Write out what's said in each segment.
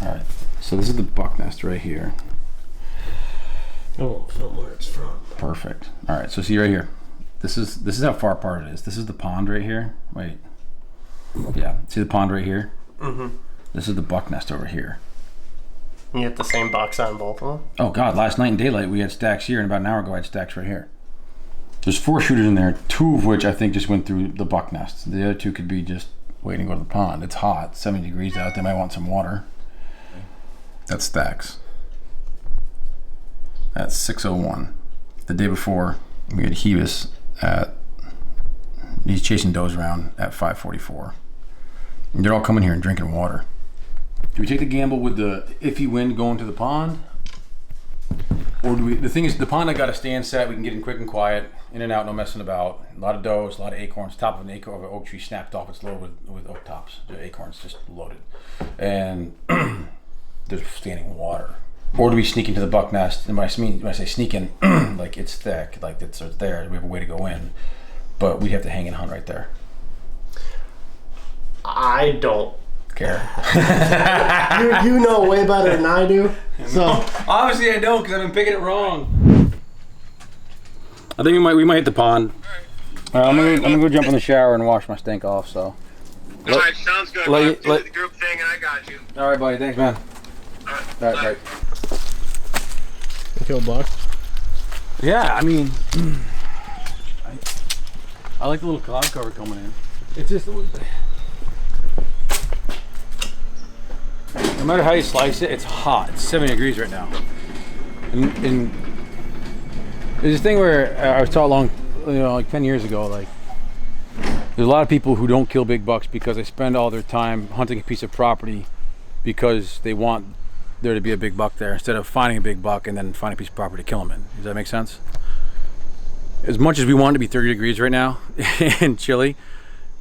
All right. So this is the buck nest right here. I won't film where it's from. Perfect. All right. So see right here. This is how far apart it is. This is the pond right here. Wait. Yeah. See the pond right here? Mm-hmm. This is the buck nest over here. You get the same box on both of them? Oh God! Last night in daylight we had stacks here, and about an hour ago I had stacks right here. There's 4 shooters in there. 2 of which I think just went through the buck nest. The other 2 could be just waiting to go to the pond. It's hot. 70 degrees out. They might want some water. That's stacks. That's 6:01. The day before we had Hebus at. He's chasing does around at 5:44. And they're all coming here and drinking water. Do we take the gamble with the iffy wind going to the pond? Or do we, the thing is, the pond I got a stand set, we can get in quick and quiet, in and out, no messing about. A lot of does, a lot of acorns. Top of an oak tree snapped off, it's loaded with oak tops. The acorns just loaded. And there's standing water. Or do we sneak into the buck nest? And when I say sneak in, like it's thick, like it's there, we have a way to go in. But we have to hang and hunt right there. I don't care. you know way better than I do. So obviously I don't, because I've been picking it wrong. I think we might hit the pond. All right, I'm gonna go jump in the shower and wash my stink off. So. All right, sounds good. Do the group thing, and I got you. All right, buddy. Thanks, man. All right. You kill buck? Yeah, I mean, I like the little cloud cover coming in. It's just. No matter how you slice it, it's hot. It's 70 degrees right now. And there's a thing where I was taught like 10 years ago, like there's a lot of people who don't kill big bucks because they spend all their time hunting a piece of property because they want there to be a big buck there instead of finding a big buck and then finding a piece of property to kill them in. Does that make sense? As much as we want it to be 30 degrees right now and chilly,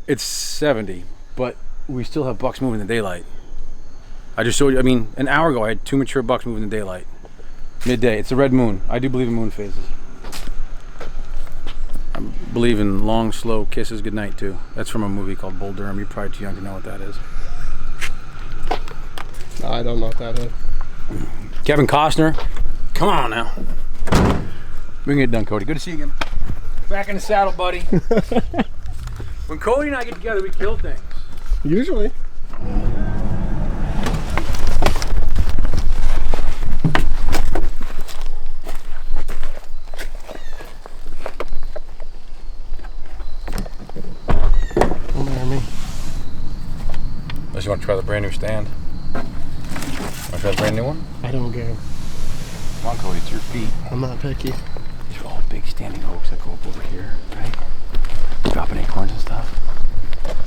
it's 70, but we still have bucks moving in the daylight. I just showed you, I mean, an hour ago I had 2 mature bucks moving in the daylight. Midday, it's a red moon. I do believe in moon phases. I believe in long, slow kisses goodnight too. That's from a movie called Bull Durham. You're probably too young to know what that is. No, I don't know what that is. Kevin Costner, come on now. We can get it done, Cody. Good to see you again. Back in the saddle, buddy. When Cody and I get together, we kill things. Usually. Unless you want to try the brand new stand. Want to try the brand new one? I don't care. Come on, Cody, it's your feet. I'm not picky. These are all big standing oaks that go up over here, right? Dropping acorns and stuff.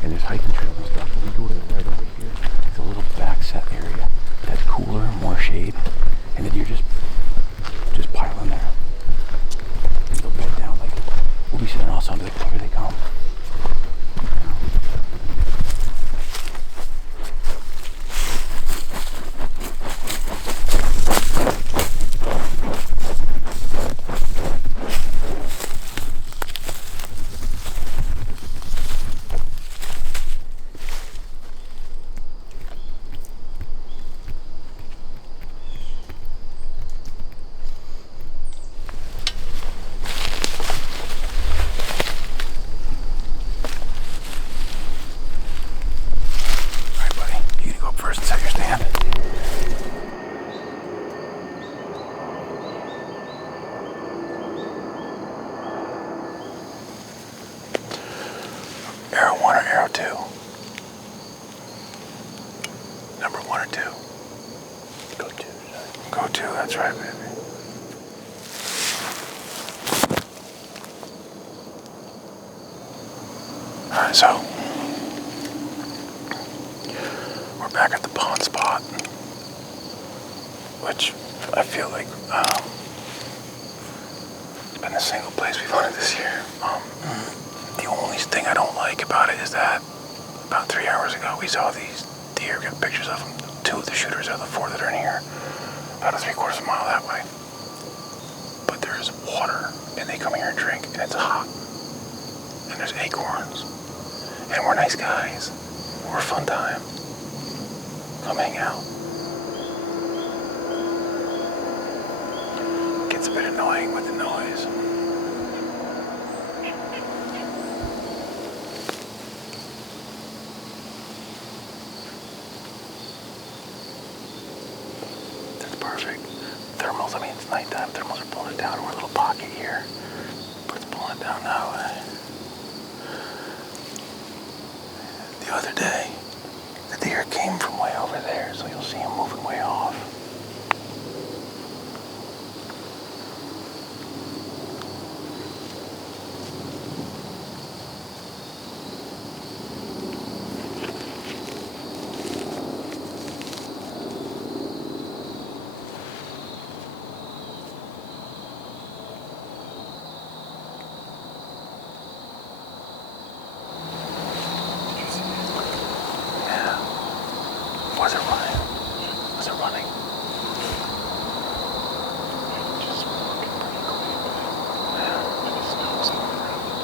And there's hiking trails and stuff. But we go to the right over here. It's a little back set area that's cooler, more shade. And then you're just pile in there. And you'll bed down like we'll be sitting all Sunday like, here they come. Arrow 1 or arrow 2? Number 1 or 2? Go 2. Go 2, that's right, baby. Alright, so we're back at the pond spot, which I feel like it's been the single place we've hunted this year. The only thing I don't like about it is that about 3 hours ago we saw these deer, got pictures of them. 2 of the shooters out of the 4 that are in here, about a 3/4 mile that way. But there's water, and they come here and drink, and it's hot. And there's acorns. And we're nice guys. We're a fun time. Come hang out. gets a bit annoying with the noise. That's perfect. Thermals, I mean, it's nighttime. Thermals are pulling it down. We're a little pocket here, but it's pulling it down that way. The other day, the deer came from way over there, so you'll see him moving way off. Was it running? Was it running? Just walking pretty quick. Yeah. And his nose all around it.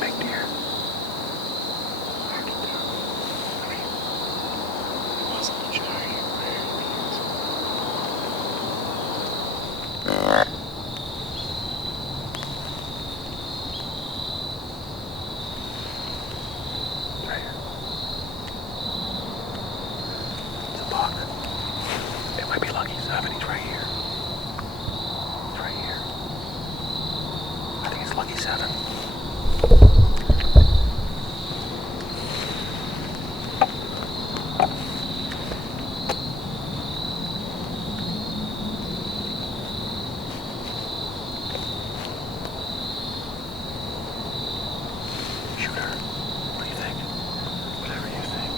Big deer. I can tell. I mean, it wasn't a giant bear. Right here. It's a buck. It might be lucky 7. He's right here. He's right here. I think it's lucky 7. Shooter. What do you think? Whatever you think.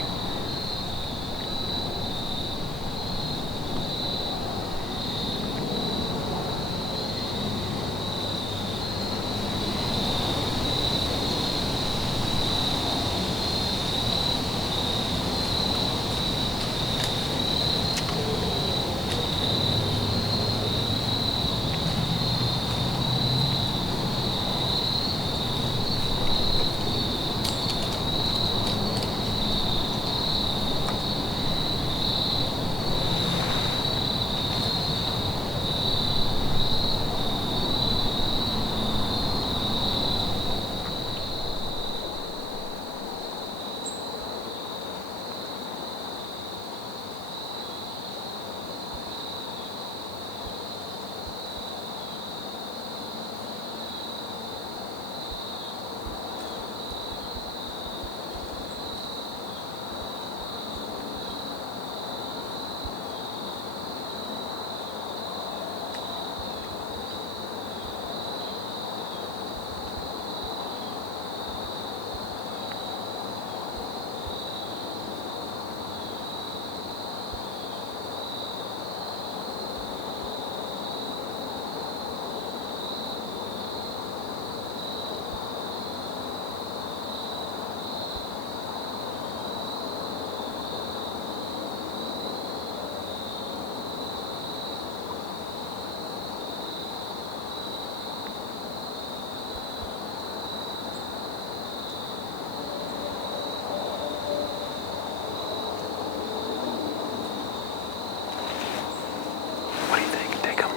What do you think? Take him.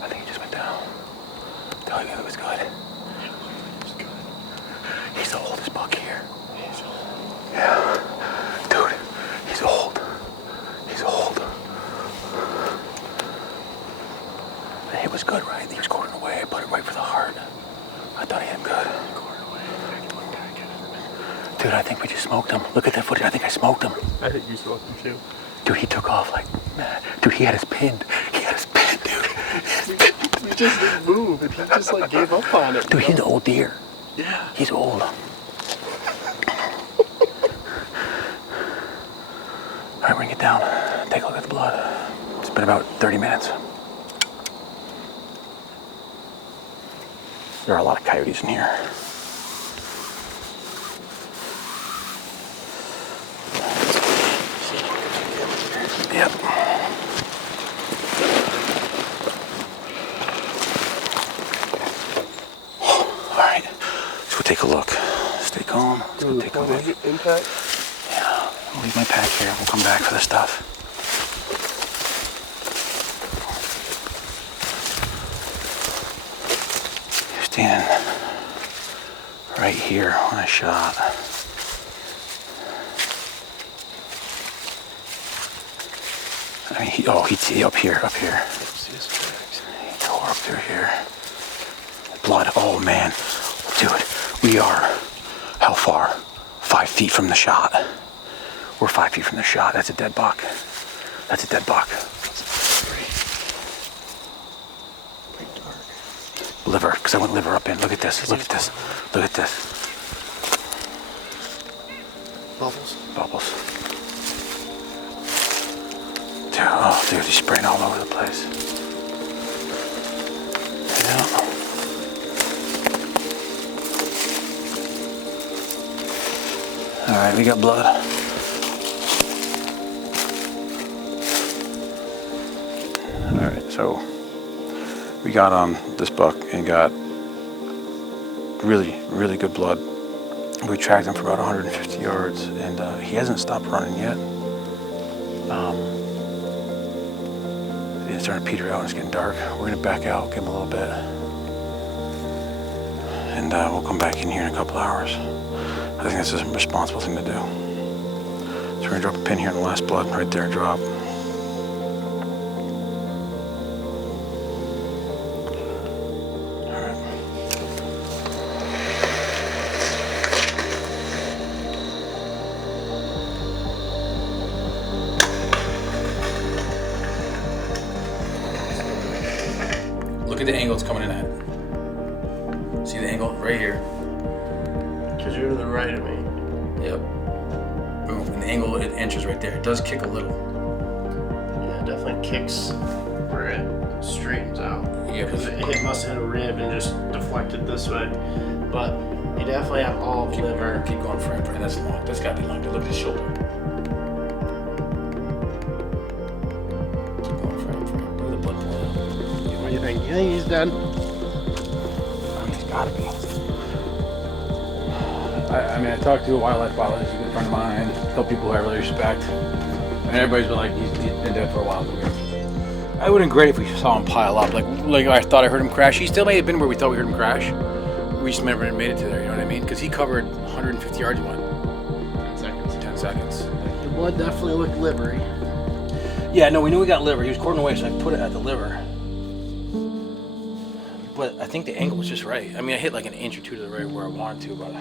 I think he just went down. Tell you it was good. It's good. He's the oldest buck here. He's old. Yeah. Dude, he's old. He's old. The hit was good, right? He was quartering away. I put it right for the heart. I thought he hit good. Quarter away. I can look back at it. Dude, I think we just smoked him. Look at that footage. I think I smoked him. I think you smoked him too. Dude, he took off like mad. Dude, he had us pinned. He had us pinned, dude. He had us pinned. You just didn't move, and he just like gave up on it. Dude, he's an old deer. Yeah. He's old. right, we're gonna get down, take a look at the blood. It's been about 30 minutes. There are a lot of coyotes in here. Yep. All right, let's go take a look. Stay calm. Let's go take a look. Impact? Yeah, I'll leave my pack here. We'll come back for the stuff. You're standing right here when I shot. I mean, he's up here. He tore up through here. Blood, oh man. Dude, we are, how far? 5 feet from the shot. We're 5 feet from the shot. That's a dead buck. That's a dead buck. Pretty dark. Liver, because I went liver up in. Look at this, look at this, look at this. Bubbles? Bubbles. Dude, oh dude, he's spraying all over the place. Yeah. All right, we got blood. All right, so we got on this buck and got really, really good blood. We tracked him for about 150 yards, and he hasn't stopped running yet. It's starting to peter out and it's getting dark. We're gonna back out, give him a little bit, and we'll come back in here in a couple hours. I think this is a responsible thing to do. So we're gonna drop a pin here in the last blood, right there, drop. Look at the angle it's coming in at. See the angle? Right here. Because you're to the right of me. Yep. Boom. And the angle, it enters right there. It does kick a little. Yeah, it definitely kicks where it straightens out. Yeah, Because it must have hit a rib and just deflected this way. But you definitely have all of liver. Keep going frame. That's long. That's got to be long. Look at his shoulder. Keep going frame. Look at the blood flow. What do you think? You think he's done? He's got to be. I mean, I talked to a wildlife biologist, a good friend of mine, a couple people who I really respect, and everybody's been like, he's been dead for a while. I wouldn't grade if we saw him pile up. Like I thought I heard him crash. He still may have been where we thought we heard him crash. We just never made it to there, you know what I mean? Because he covered 150 yards in what? 10 seconds. The blood definitely looked livery. Yeah, no, we knew we got liver. He was cordoned away, so I put it at the liver. But I think the angle was just right. I mean, I hit like an inch or two to the right where I wanted to, but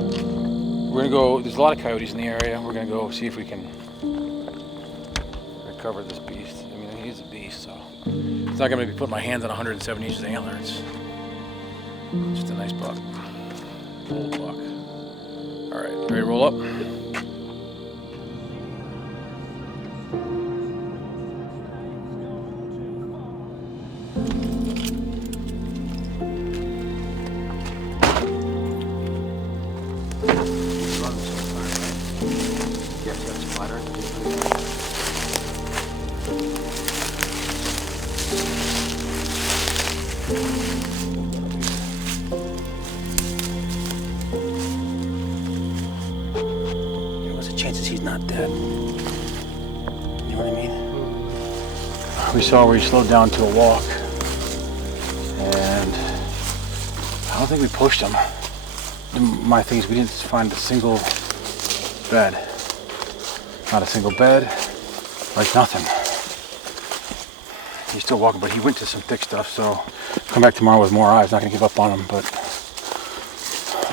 we're gonna go. There's a lot of coyotes in the area. We're gonna go see if we can recover this beast. I mean, he's a beast, so it's not gonna be putting my hands on 170 inches of antler. It's just a nice buck, old buck. All right, ready to roll up? What's the chances he's not dead? You know what I mean? We saw where he slowed down to a walk, and I don't think we pushed him. My thing is we didn't find a single bed. Not a single bed, like nothing. He's still walking, but he went to some thick stuff, so come back tomorrow with more eyes. Not gonna give up on him, but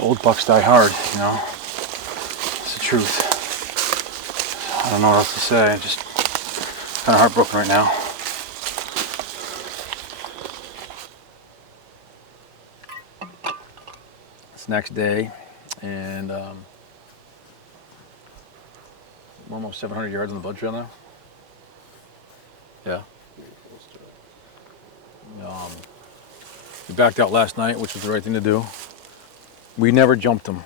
old bucks die hard, you know? It's the truth. I don't know what else to say. I'm just kind of heartbroken right now. It's the next day, and We're almost 700 yards on the blood trail now. Yeah. We backed out last night, which was the right thing to do. We never jumped him.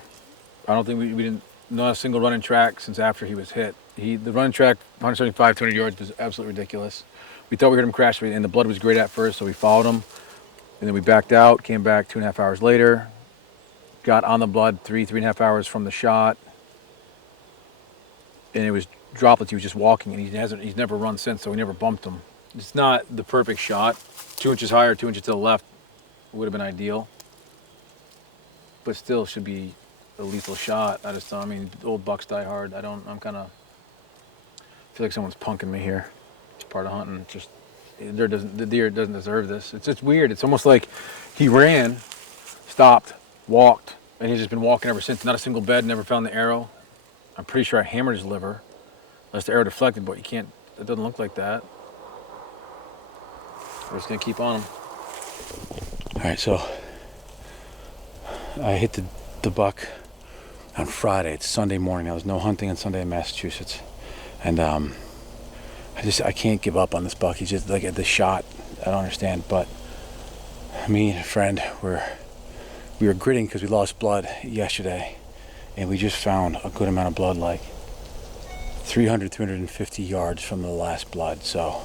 I don't think we didn't, not a single running track since after he was hit. The running track, 175, 200 yards was absolutely ridiculous. We thought we heard him crash, and the blood was great at first, so we followed him. And then we backed out, came back 2.5 hours later, got on the blood 3.5 hours from the shot. And it was droplets, he was just walking, and he's never run since, so we never bumped him. It's not the perfect shot. 2 inches higher, 2 inches to the left would have been ideal. But still should be a lethal shot. I mean, old bucks die hard. I'm kind of, feel like someone's punking me here. It's part of hunting. The deer doesn't deserve this. It's just weird. It's almost like he ran, stopped, walked, and he's just been walking ever since. Not a single bed, never found the arrow. I'm pretty sure I hammered his liver. Unless the arrow deflected, but it doesn't look like that. We're just gonna keep on him. All right, so I hit the buck on Friday. It's Sunday morning. There was no hunting on Sunday in Massachusetts, and I can't give up on this buck. He's just like at the shot. I don't understand, but me and a friend we were gritting because we lost blood yesterday, and we just found a good amount of blood, like 350 yards from the last blood. So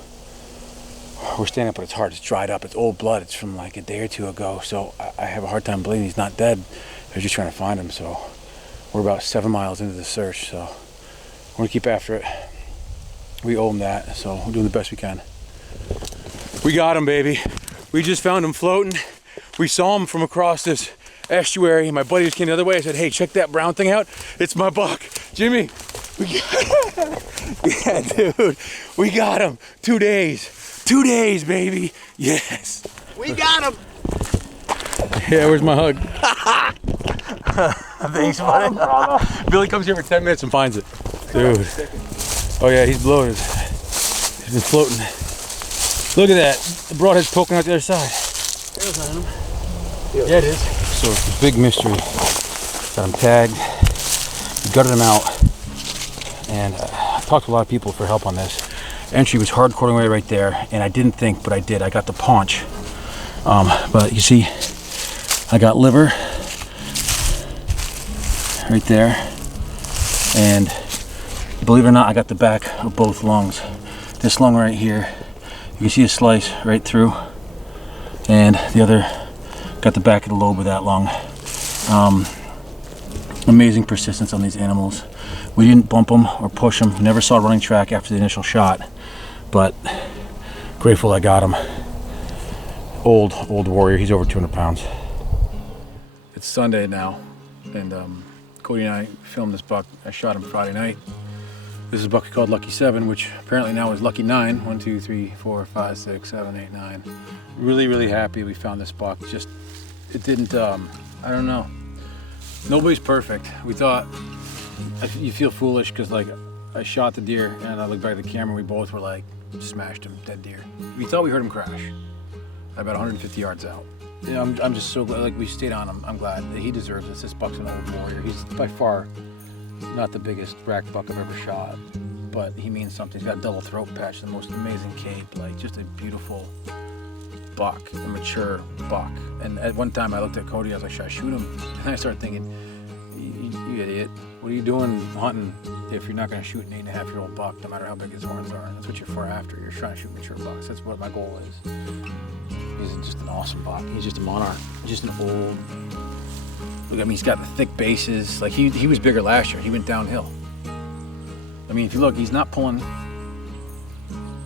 we're standing up, but it's hard. It's dried up. It's old blood. It's from like a day or two ago. So I have a hard time believing he's not dead. They're just trying to find him. So we're about 7 miles into the search. So we're gonna keep after it. We owe him that. So we're doing the best we can. We got him, baby. We just found him floating. We saw him from across this estuary. My buddy just came the other way. I said, hey, check that brown thing out. It's my buck. Jimmy, yeah, dude, we got him. 2 days. 2 days, baby. Yes. We got him. Yeah, where's my hug? Thanks, buddy. Billy comes here for 10 minutes and finds it. Dude. Oh, yeah, he's bloated. He's been floating. Look at that. The broadhead's poking out the other side. Yeah, it is. So it's a big mystery. Got him tagged. We gutted him out. And I talked to a lot of people for help on this. Entry was hardcore away right there, and I didn't think, but I did. I got the paunch. But you see, I got liver right there, and believe it or not, I got the back of both lungs. This lung right here, you can see a slice right through, and the other got the back of the lobe of that lung. Amazing persistence on these animals. We didn't bump them or push them. Never saw a running track after the initial shot, but grateful I got him. Old warrior. He's over 200 pounds. It's Sunday now, and Cody and I filmed this buck. I shot him Friday night. This is a buck called Lucky 7, which apparently now is Lucky 9. 1, 2, 3, 4, 5, 6, 7, 8, 9. Really, really happy we found this buck. Just, it didn't, I don't know. Nobody's perfect. We thought, you feel foolish because like I shot the deer and I looked back at the camera, we both were like, smashed him, dead deer. We thought we heard him crash about 150 yards out. You know, I'm just so glad, like we stayed on him. I'm glad he deserves this. This buck's an old warrior. He's by far not the biggest rack buck I've ever shot, but he means something. He's got a double throat patch, the most amazing cape, like just a beautiful buck, a mature buck. And at one time I looked at Cody, I was like, should I shoot him? And I started thinking, you idiot, what are you doing hunting if you're not going to shoot an 8.5-year-old buck, no matter how big his horns are? That's what you're for after. You're trying to shoot mature bucks. That's what my goal is. He's just an awesome buck. He's just a monarch. He's just an old, look, I mean, he's got the thick bases. Like he was bigger last year. He went downhill. I mean, if you look, he's not pulling.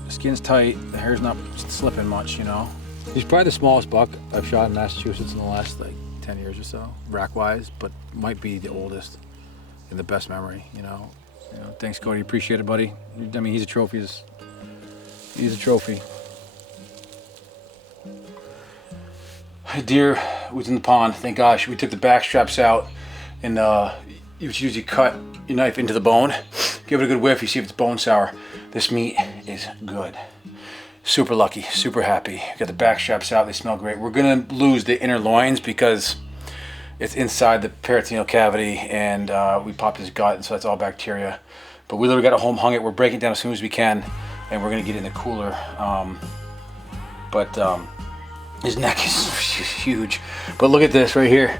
The skin's tight. The hair's not slipping much, you know. He's probably the smallest buck I've shot in Massachusetts in the last like 10 years or so, rack-wise, but might be the oldest in the best memory, you know. Thanks, Cody. Appreciate it, buddy. I mean, he's a trophy. He's a trophy. Deer was in the pond. Thank gosh. We took the back straps out, and you usually cut your knife into the bone. Give it a good whiff. You see if it's bone sour. This meat is good. Super lucky. Super happy. Got the back straps out. They smell great. We're gonna lose the inner loins because it's inside the peritoneal cavity, and we popped his gut, and so that's all bacteria. But we literally got it home, hung it. We're breaking it down as soon as we can, and we're gonna get it in the cooler. His neck is huge. But look at this right here.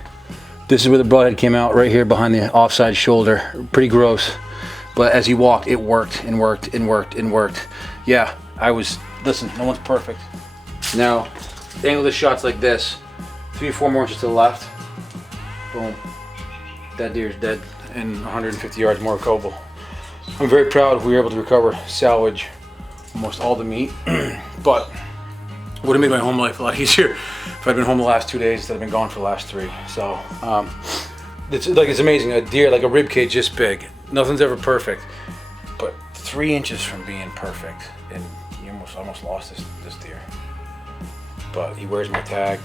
This is where the broadhead came out, right here behind the offside shoulder. Pretty gross. But as he walked, it worked and worked and worked and worked. Yeah, listen, no one's perfect. Now, the angle of the shot's like this. 3 or 4 more inches to the left. Boom. That deer's dead and 150 yards more recoverable. I'm very proud we were able to recover, salvage almost all the meat. But would have made my home life a lot easier if I'd been home the last 2 days instead of been gone for the last 3. So it's amazing. A deer, like a rib cage this big. Nothing's ever perfect, but 3 inches from being perfect, and you almost lost this deer. But he wears my tag.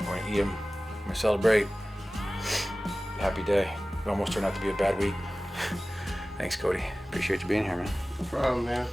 We're gonna eat him. We're gonna celebrate. Happy day. It almost turned out to be a bad week. Thanks, Cody. Appreciate you being here, man. No problem, man.